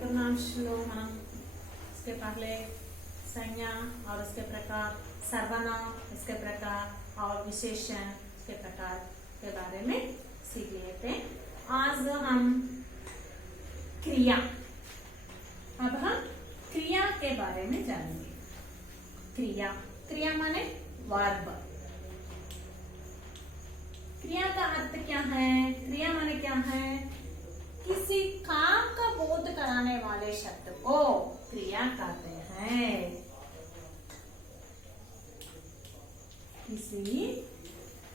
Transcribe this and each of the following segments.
वाक्यांश हम इसके पहले संज्ञा और इसके प्रकार, सर्वनाम इसके प्रकार और विशेषण इसके प्रकार के बारे में सीख लिए थे। आज हम क्रिया, अब हम क्रिया के बारे में जानेंगे। क्रिया, क्रिया माने वर्ब। क्रिया का अर्थ क्या है? क्रिया माने क्या है? किसी काम का बोध कराने वाले शब्द को क्रिया कहते हैं। किसी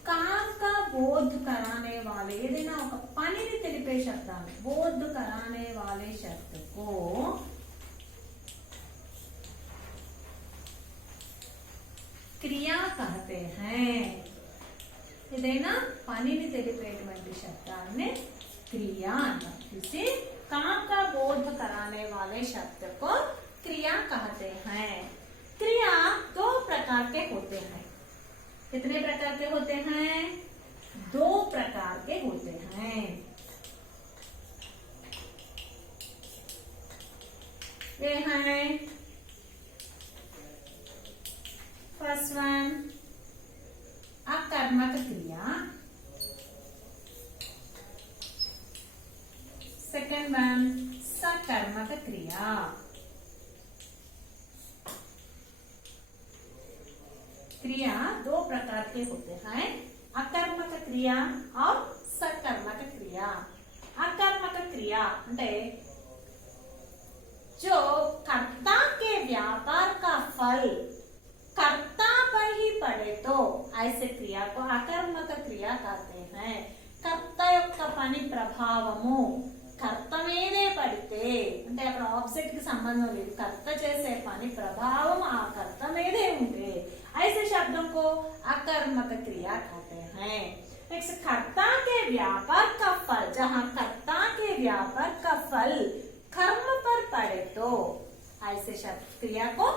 काम का बोध कराने वाले, ఏదైనా ఒక పనిని తెలిపే శబ్దాన్ని बोध कराने वाले शब्द को क्रिया कहते हैं। ఏదైనా పనిని తెలిపేటువంటి శబ్దాన్ని क्रिया అంటారు। किसी काम का बोध कराने वाले शब्द को क्रिया कहते हैं। क्रिया दो प्रकार के होते हैं। कितने प्रकार के होते हैं? दो प्रकार के होते हैं। ये हैं फर्स्ट वन अकर्मक क्रिया, सेकेंड वन सकर्मक क्रिया। क्रिया दो प्रकार के होते हैं, अकर्मक क्रिया और सकर्मक क्रिया। अकर्मक क्रिया అంటే जो कर्ता के व्यापार का फल कर्ता पर ही पड़े तो ऐसे क्रिया को अकर्मक क्रिया कहते हैं। कर्త యొక్క పని ప్రభావము కర్త మీదే పడితే, అంటే అక్కడ ఆబ్జెక్ట్ కి సంబంధం లేదు, కర్త చేసే పని ప్రభావం ఆ కర్త మీదే ఉంటే ऐसे शब्दों को अकर्मक क्रिया कहते हैं। नेक्स्ट, कर्ता के व्यापार का फल, जहाँ कर्ता के व्यापार का फल कर्म पर पड़े तो ऐसे शब्द क्रिया को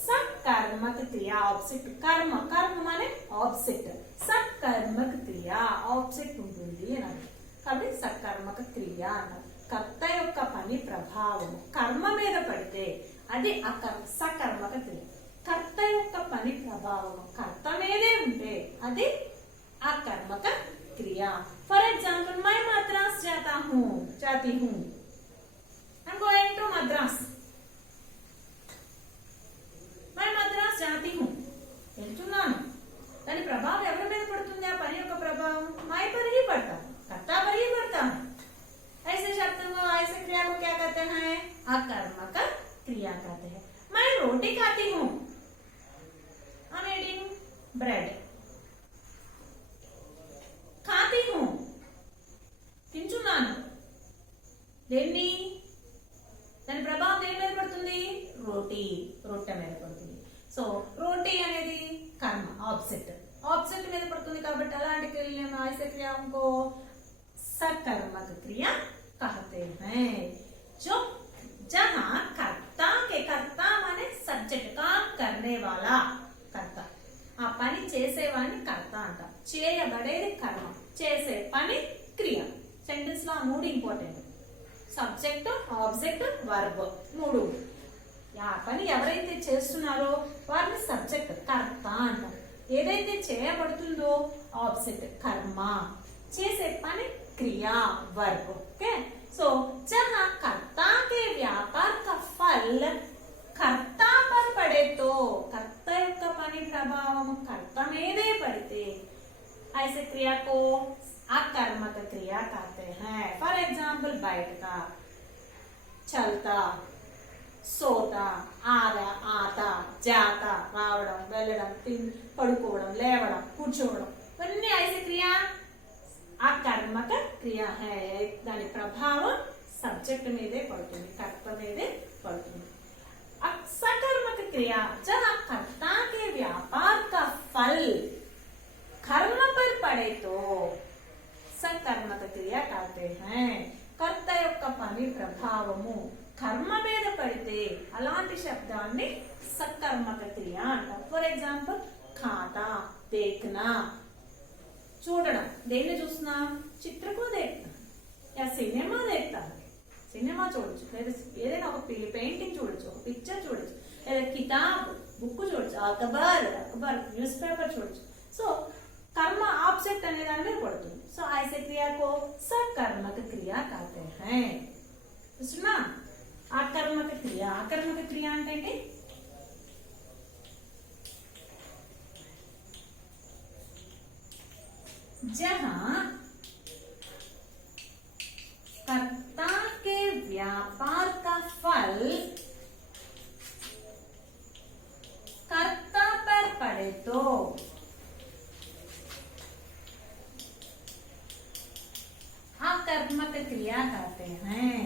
सकर्मक क्रिया। ऑब्जेक्ट कर्म, कर्म माने ऑब्जेक्ट, सकर्मक क्रिया ऑब्जेक्ट ఉంటుంది అని కాబట్టి సకర్మక క్రియ అన్నారు। కర్త యొక్క పని ప్రభావం కర్మ మీద పడితే అది సకర్మక క్రియ। కర్త యొక్క పని ప్రభావం కర్త మీదే ఉంటే అది అకర్మక క్రియ। ఫర్ एग्जांपल, मैं मद्रास जाती हूँ, I am going to Madras. मैं मद्रास जाती हूँ వెళ్తున్నాను, దాని ప్రభావం ఎవరి మీద పడుతుంది? ఆ పని యొక్క ప్రభావం मैं पर ही पड़ता, कर्ता पर ही पड़ता है। ऐसे शब्द को, ऐसे क्रिया को क्या कहते हैं? अकर्मक क्रिया कहते हैं। मैं रोटी खाती हूँ, आई एम ईटिंग ब्रेड। खाती हूँ తింటున్నాను, దేన్ని? దాని ప్రభావం దేని మీద పడుతుంది? రోటీ, రొట్టె మీద పడుతుంది। సో రోటీ అనేది కర్మ, ఆబ్జెక్ట్, ఆబ్జెక్ట్ మీద పడుతుంది కాబట్టి అలాంటి ऐसे क्रियाओं को सकर्मक क्रिया कहते हैं। जो जहाँ कर्ता के, कर्ता माने सब्जेक्ट, काम करने वाला कर्ता, ఆ పని చేసేవాడిని కర్త అంటాం। చేయబడేది కర్మ, చేసే పని క్రియ। సెంటెన్స్ లో ఆ మూడు ఇంపార్టెంట్, సబ్జెక్ట్, ఆబ్జెక్ట్, వర్బ్, మూడు। ఆ పని ఎవరైతే చేస్తున్నారో వారిని సబ్జెక్ట్, కర్త అంటాం। ఏదైతే చేయబడుతుందో ఆబ్జెక్ట్, కర్మ, చేసే పని క్రియ, వర్బ్। ఓకే, సో जहाँ कर्ता के व्यापार का फल कर्ता पर पड़े तो, कर्ता యొక్క పని ప్రభావం కర్త మీదే పడితే ऐसे क्रिया को अकर्मक क्रिया कहते हैं। फॉर एग्जाम्पल, बैठता, चलता, सोता, आता, जाता, రావడం, వెళ్ళడం, పడుకోవడం, లేవడం, కూర్చోవడం, ఇవన్నీ ऐसे क्रिया अकर्मक क्रिया है। దాని ప్రభావం సబ్జెక్ట్ మీదే పడుతుంది, కర్త మీదే పడుతుంది। सकर्मक क्रिया, जहाँ कर्ता के व्यापार का फल कर्म पर पड़े तो सकर्मक क्रिया कहते हैं। कर्త యొక్క పని ప్రభావము కర్మ మీద పడితే అలాంటి శబ్దాన్ని सकर्मक क्रिया అంటారు। ఫర్ एग्जांपल, खाता, देखना, చూడడం, దేన్ని చూస్తున్నా? చిత్ర को देखना या सिनेमा देखता है। సినిమా చూడొచ్చు, లేదా ఏదైనా ఒక పెయింటింగ్ చూడొచ్చు, ఒక పిక్చర్ చూడొచ్చు, లేదా కితాబ్ బుక్ చూడొచ్చు, అఖబార్ న్యూస్ పేపర్ చూడొచ్చు. సో कर्म ऑब्जेक्ट अने दान में पड़ती. सो ऐसे क्रिया को सकर्मक क्रिया कहते हैं. सुना अकर्मक क्रिया అంటే जहां कर्ता के व्यापार का फल कर्ता पर पड़े तो कर्मक क्रिया कहते हैं.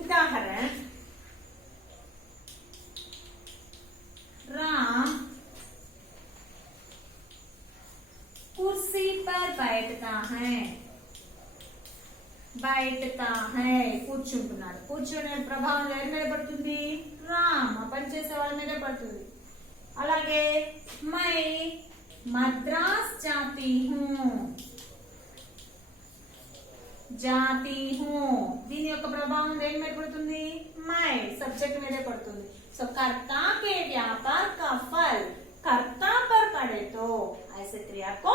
उदाहरण राम कुर्सी पर बैठता है కూర్చుంటున్నాడు. కూర్చునే ప్రభావం ఎవరి మీద పడుతుంది? రామ్ పనిచేసే వాళ్ళ మీద పడుతుంది. అలాగే मैं मद्रास जाती हूँ దీని యొక్క ప్రభావం దేని మీద పడుతుంది? मैं सब्जेक्ट మీద పడుతుంది. सो कर्ता के व्यापार का फल कर्ता पर पड़े तो ऐसे क्रिया को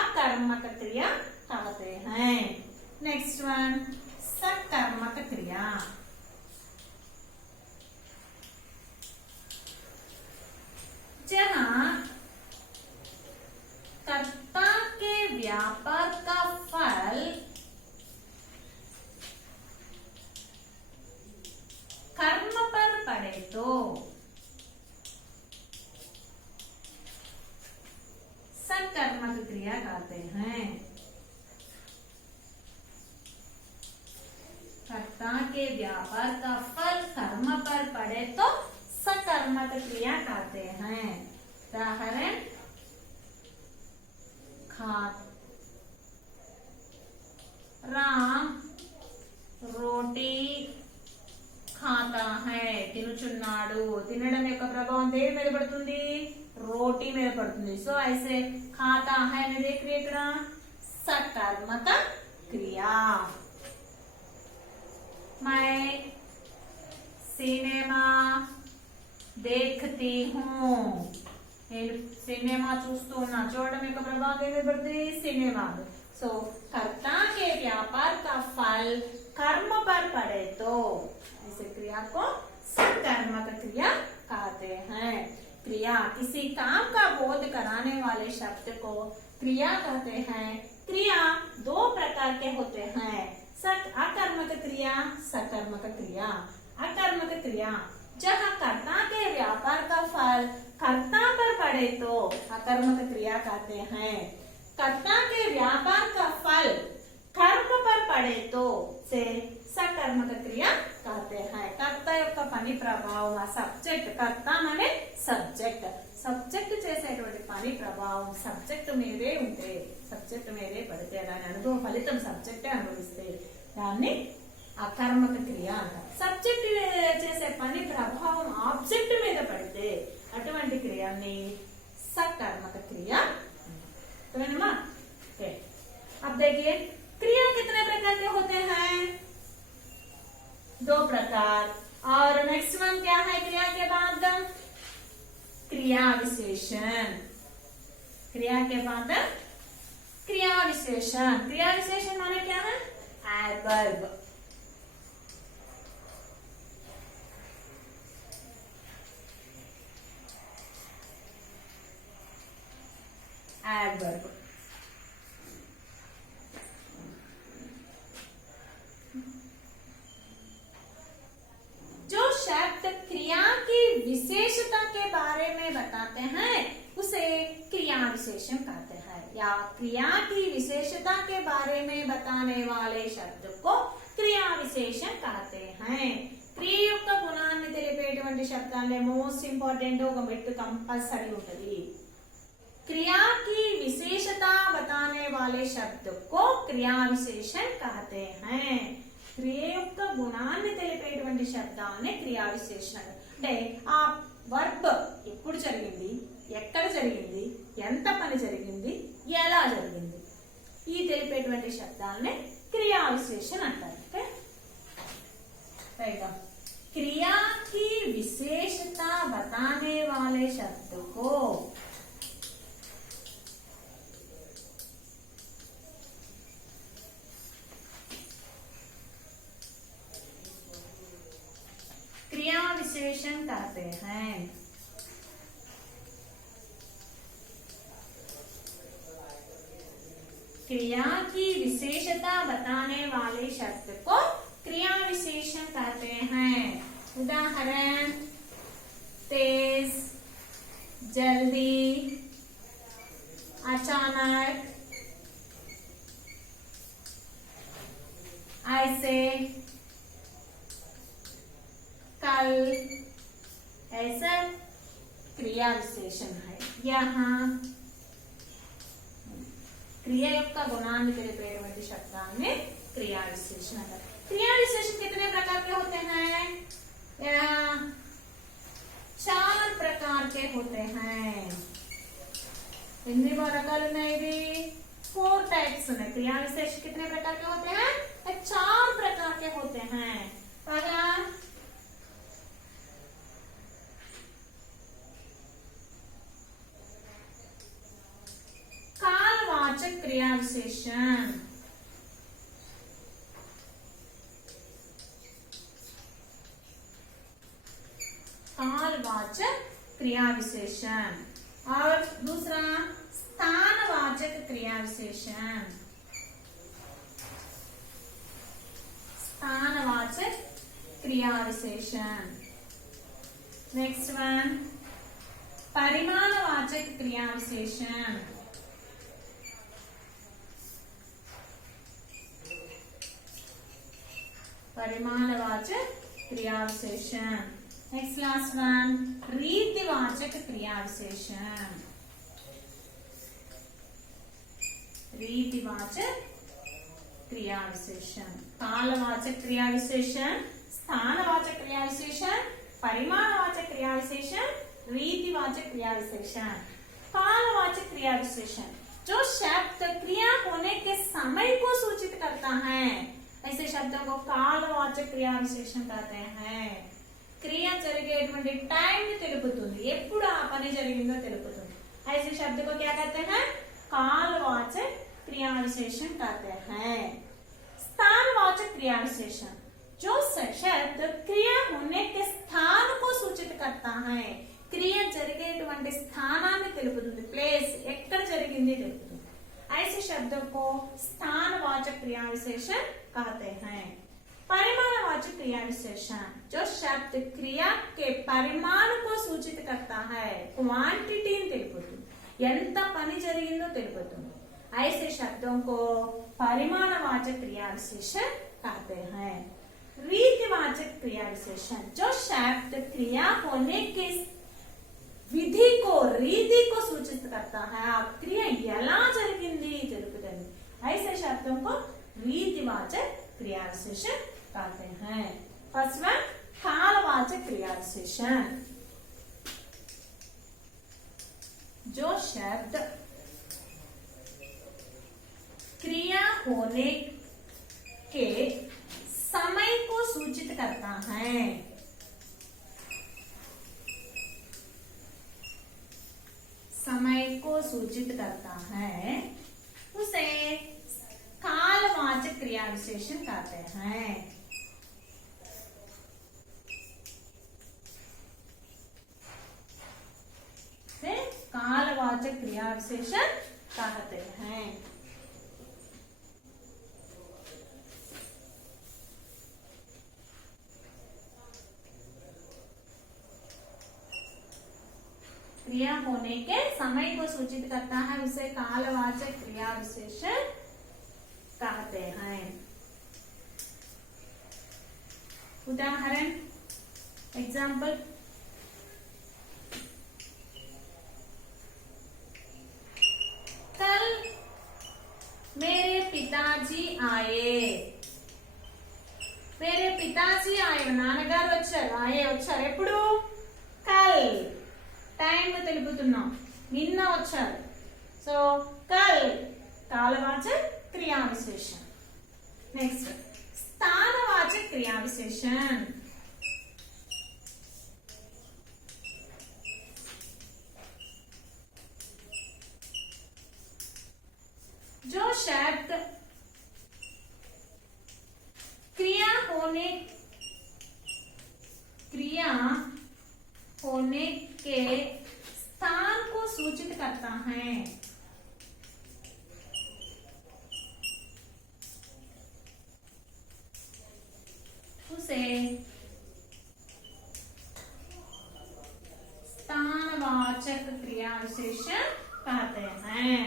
अकर्मक क्रिया कहते हैं. नेक्स्ट वन सकर्मक क्रिया. जहां कर्ता के व्यापार का फल कर्म पर पड़े तो सकर्मक क्रिया कहते हैं. कर्ता के व्यापार का फल कर्म पर पड़े तो सकर्मक क्रिया कहते हैं. उदाहरण राम रोटी खाता है తినుచున్నాడు. తినడం యొక్క ప్రభావం దేని మీద పడుతుంది? రోటీ మీద పడుతుంది. సో ऐसे खाता है ने देख रहे ఇక్కడ सकर्मक क्रिया. मैं सिनेमा देखती हूँ. నేను సినిమా చూస్తున్నా. చూడడం యొక్క ప్రభావం ఏమి పడుతుంది? సినిమా. सो कर्ता के व्यापार का फल कर्म पर पड़े तो ऐसे क्रिया को सकर्मक क्रिया कहते हैं. क्रिया किसी काम का बोध कराने वाले शब्द को क्रिया कहते हैं. क्रिया दो प्रकार के होते हैं, अकर्मक क्रिया, सकर्मक क्रिया. अकर्मक क्रिया जहाँ कर्ता के व्यापार का फल कर्ता पर पड़े तो अकर्मक क्रिया कहते हैं. कर्ता के व्यापार का फल कर्म पर पड़े तो से सकर्मक क्रिया कहते हैं. कर्ता యొక్క పని ప్రభావం ఆ సబ్జెక్ట్, కర్త అనే సబ్జెక్ట్ చేసేటువంటి పని ప్రభావం సబ్జెక్ట్ మీదే ఉంటే, సబ్జెక్ట్ మీదే పడితే దాని అనుభవ ఫలితం సబ్జెక్టే అనుభవిస్తే దాన్ని అకర్మక క్రియ అంటారు. సబ్జెక్ట్ చేసే పని ప్రభావం ఆబ్జెక్ట్ మీద పడితే అటువంటి క్రియని सकर्मक क्रिया. अब देखिए क्रिया कितने प्रकार के होते हैं? 2 प्रकार. और नेक्स्ट वन क्या है? क्रिया के बाद क्रिया विशेषण. क्रिया के बाद क्रिया विशेषण. क्रिया विशेषण माने क्या है? एडवर्ब. एडवर्ब जो शब्द क्रिया की विशेषता के बारे में बताते हैं उसे क्रिया विशेषण कहते हैं. या क्रिया की विशेषता के बारे में बताने वाले शब्द को क्रिया विशेषण कहते हैं. క్రియ యొక్క గుణాన్ని తెలిపేటువంటి శబ్దాలే మోస్ట్ ఇంపార్టెంట్. ఒక మెట్టు కంపల్సరీ ఉంటది. क्रिया की विशेषता बताने वाले शब्द को क्रिया विशेषण कहते हैं. క్రియ యొక్క గుణాన్ని తెలిపేటువంటి శబ్దాన్ని క్రియా విశేషణ. అంటే ఆ వర్బ్ ఎప్పుడు జరిగింది, ఎక్కడ జరిగింది, ఎంత పని జరిగేటువంటి శబ్దాలని క్రియా విశేషణ అంటారు. Okay right. क्रिया की विशेषता बताने वाले शब्द को क्रिया विशेषण कहते हैं. क्रिया की विशेषता बताने वाले शब्द को क्रिया विशेषण कहते हैं. उदाहरण तेज, जल्दी, अचानक, ऐसे, कल, ऐसा क्रिया विशेषण है. यहाँ क्रिया యొక్క గుణాన్ని తెలిపేటువంటి శబ్దాన్ని క్రియా విశేషణ అంటారు. क्रिया विशेषण कितने प्रकार के होते हैं? 4 प्रकार के होते हैं. ఎన్ని రకాలు ఉన్నాయి? ఇది 4 टाइप्स ఉన్నాయి. क्रिया विशेषण कितने प्रकार के होते हैं? 4 प्रकार के होते हैं. पहला कालवाचक क्रिया विशेषण. कालवाचक क्रिया विशेषण. और दूसरा स्थानवाचक क्रिया विशेषण. स्थानवाचक क्रिया विशेषण. नेक्स्ट वन परिमाणवाचक क्रिया विशेषण. परिमाणवाचक क्रिया विशेषण. नेक्स्ट लास्ट वन रीतिवाचक क्रिया विशेषण. रीतिवाचक क्रिया विशेषण. कालवाचक क्रिया विशेषण, स्थानवाचक क्रिया विशेषण, परिमाणवाचक क्रिया विशेषण, रीतिवाचक क्रिया विशेषण. कालवाचक क्रिया विशेषण जो शब्द क्रिया होने के समय को सूचित करता है, ऐसे शब्दों को कालवाचक क्रिया विशेषण कहते हैं. क्रिया జరిగేటువంటి టైం ని తెలుపుతుంది, ఎప్పుడు ఆ పని జరిగిందో తెలుపుతుంది. ऐसे शब्द को क्या कहते हैं? कालवाचक क्रिया विशेषण कहते हैं. स्थानवाचक क्रिया विशेषण जो शब्द क्रिया होने के स्थान को सूचित करता है, क्रिया జరిగేటువంటి స్థానాన్ని తెలుపుతుంది, ప్లేస్ ఎక్కడ జరిగింది తెలుపుతుంది. ऐसे शब्दों को स्थानवाचक क्रिया विशेषण कहते हैं. परिमाणवाचक क्रिया विशेषण जो शब्द क्रिया के परिमाण को सूचित करता है, क्वांटिटी తెలుపుతుంది, ఎంత పని జరిగిందో తెలుపుతుంది. ऐसे शब्दों को परिमाणवाचक क्रिया विशेषण कहते हैं. रीतिवाचक क्रिया विशेषण जो शब्द क्रिया होने के विधि को, रीति को सूचित करता है, आ क्रिया ఎలా జరిగింది తెలుపుతుంది. ऐसे शब्दों को रीतिवाचक क्रिया विशेषण कहते हैं. फर्स्ट वन कालवाचक क्रिया विशेषण जो शब्द क्रिया होने के समय को सूचित करता है, समय को सूचित करता है, उसे कालवाचक क्रिया विशेषण कहते हैं. कालवाचक क्रिया विशेषण कहते हैं. क्रिया होने के समय को सूचित करता है, उसे कालवाचक क्रिया विशेषण कहते हैं. उदाहरण एग्जाम्पल कल मेरे पिताजी आए. मेरे पिताजी आए, నాన్నగారు వచ్చారు, ఆయే వచ్చారు. ఎప్పుడు? కల్ టైం తెలుపుతున్నాం, నిన్న వచ్చారు. సో కల్ कालवाचक क्रिया विशेषण। नेक्स्ट स्थानवाचक क्रिया विशेषण। जो शब्द क्रिया होने के स्थान को सूचित करता है, उसे स्थानवाचक क्रिया विशेषण कहते हैं।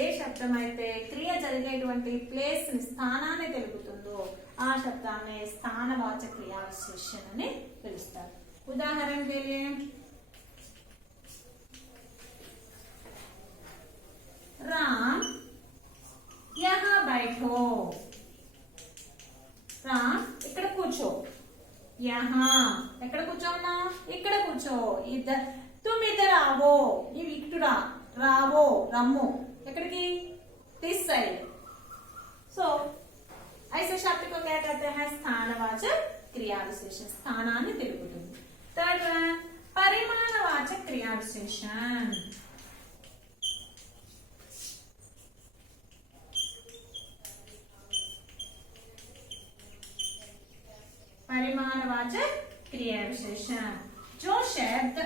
ఏ శబ్దమైతే క్రియ జరిగేటువంటి ప్లేస్ స్థానాన్ని తెలుపుతుందో ఆ శబ్దాన్ని స్థానవాచక క్రియా విశేషణ అని పిలుస్తారు। ఉదాహరణ के लिए राम यहाँ बैठो, राम ఇక్కడ కూర్చో, यहाँ ఎక్కడ కూర్చోన్నా ఇక్కడ కూర్చో, इधर तुम इधर आओ, ఇవి ఇటురా రావో రమ్ము ఎక్కడికి दिस साइड। सो ऐसे शब्द को क्या कहते हैं स्थानवाचक क्रिया विशेषण, स्थानाన్ని తెలుపుతుంది। थर्ड वन परिमाणवाचक क्रिया विशेषण। परिमाणवाचक क्रिया विशेषण जो शब्द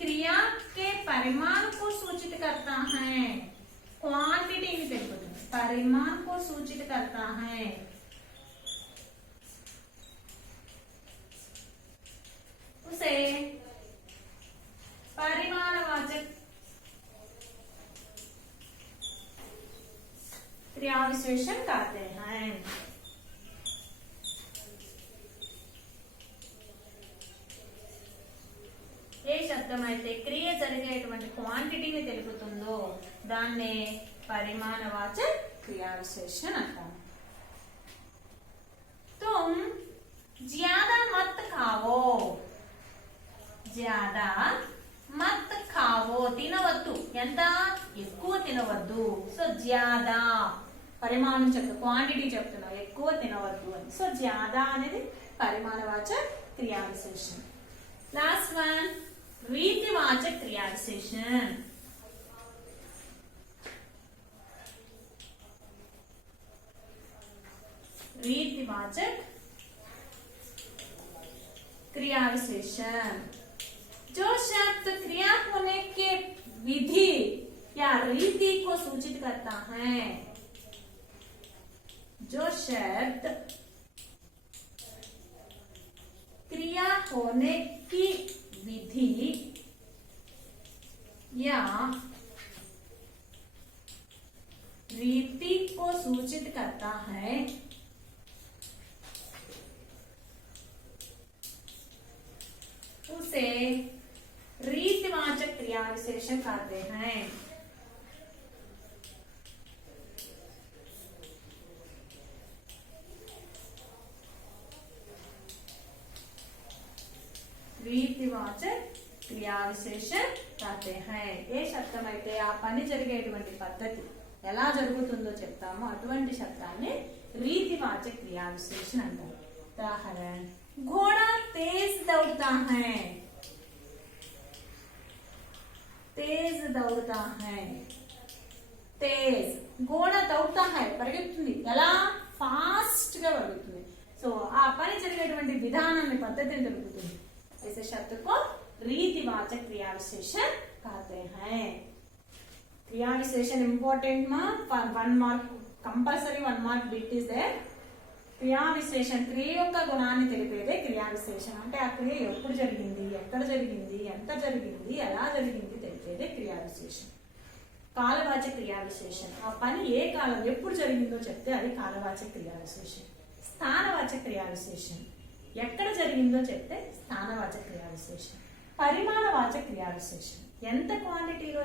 क्रिया के परिमाण को सूचित करता है, क्वांटिटी में देखो परिमाण को सूचित करता है, उसे परिमाणवाचक क्रिया विशेषण कहते हैं। ఏ శబ్దం అయితే క్రియ జరిగేటువంటి క్వాంటిటీని తెలుపుతుందో దాన్నే పరిమాణవాచక క్రియా విశేషణ అంటారు। तुम ज्यादा मत खाओ, ज्यादा मत खाओ తినవద్దు, ఎంత ఎక్కువ తినవద్దు। సో ज्यादा పరిమాణం చెప్తా, క్వాంటిటీ చెప్తున్నా, ఎక్కువ తినవద్దు అని। సో ज्यादा అనేది పరిమాణవాచక క్రియా విశేషణ। लास्ट वन रीतिवाचक क्रिया विशेषण। रीतिवाचक क्रिया विशेषण जो शब्द क्रिया होने के विधि या रीति को सूचित करता है, जो शब्द क्रिया होने की विधि या रीति को सूचित करता है, उसे रीतिवाचक क्रिया विशेषण कहते हैं। రీతివాచక క్రియా విశేషణ कहते हैं। ఏ శబ్దం అయితే ఆ పని జరిగేటువంటి పద్ధతి ఎలా జరుగుతుందో చెప్తామో అటువంటి శబ్దాన్ని రీతివాచక క్రియా విశేషణ అంటారు। ఉదాహరణ घोड़ा तेज दौड़ता है, तेज दौड़ता है, तेज घोड़ा दौड़ता है పరిగెత్తుతుంది, ఎలా ఫాస్ట్ గా పరిగెత్తుతుంది। సో ఆ పని జరిగేటువంటి విధానాన్ని పద్ధతిని తెలుపుతుంది। ऐसे शब्द को रीतिवाचक क्रिया विशेषण कहते हैं। क्रिया विशेषण इंपॉर्टेंट मा 1 mark compulsory 1 mark bit is there. క్రియా విశేషణ క్రియ యొక్క గుణాన్ని తెలిపేదే క్రియా విశేషణ అంటే ఆ క్రియ ఎప్పుడు జరిగింది, ఎక్కడ జరిగింది, ఎంత జరిగింది, ఎలా జరిగింది తెలిపేదే క్రియా విశేషణ। కాలవాచక క్రియా విశేషణ ఆ పని ఏ కాలం ఎప్పుడు జరిగిందో చెప్తే అది కాలవాచక క్రియా విశేషణ। స్థానవాచక క్రియా విశేషణ ఎక్కడ జరిగిందో చెప్తే స్థానవాచక క్రియా విశేషణ। పరిమాణవాచక క్రియా విశేషణ ఎంత క్వాంటిటీలో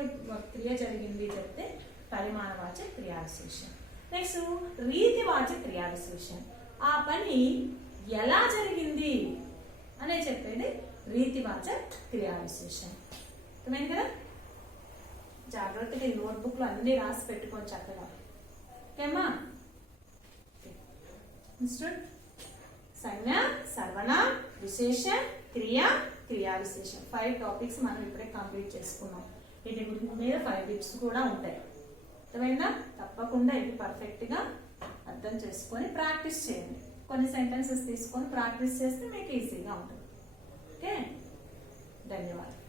క్రియ జరిగింది చెప్తే పరిమాణవాచక క్రియా విశేషణ। నెక్స్ట్ రీతివాచక క్రియా విశేషణ ఆ పని ఎలా జరిగింది అనే చెప్పేది రీతివాచ క్రియా విశేషం. అర్థమైంది కదా? జాగ్రత్తగా ఈ నోట్బుక్ లో అన్ని రాసి పెట్టుకొని చక్కగా. ఓకేమ్మా? సంజ్ఞ, సర్వనామ, విశేష, క్రియ, క్రియా విశేషం 5 టాపిక్స్ మనం ఇప్పుడే కంప్లీట్ చేసుకున్నాం. వీటి మీద 5 బిట్స్ కూడా ఉంటాయి. అర్థమైందా? తప్పకుండా ఇది పర్ఫెక్ట్ గా అర్థం చేసుకొని ప్రాక్టీస్ చేయండి. కొన్ని సెంటెన్సెస్ తీసుకొని ప్రాక్టీస్ చేస్తే మీకు ఈజీగా ఉంటుంది. ఓకే, ధన్యవాదాలు.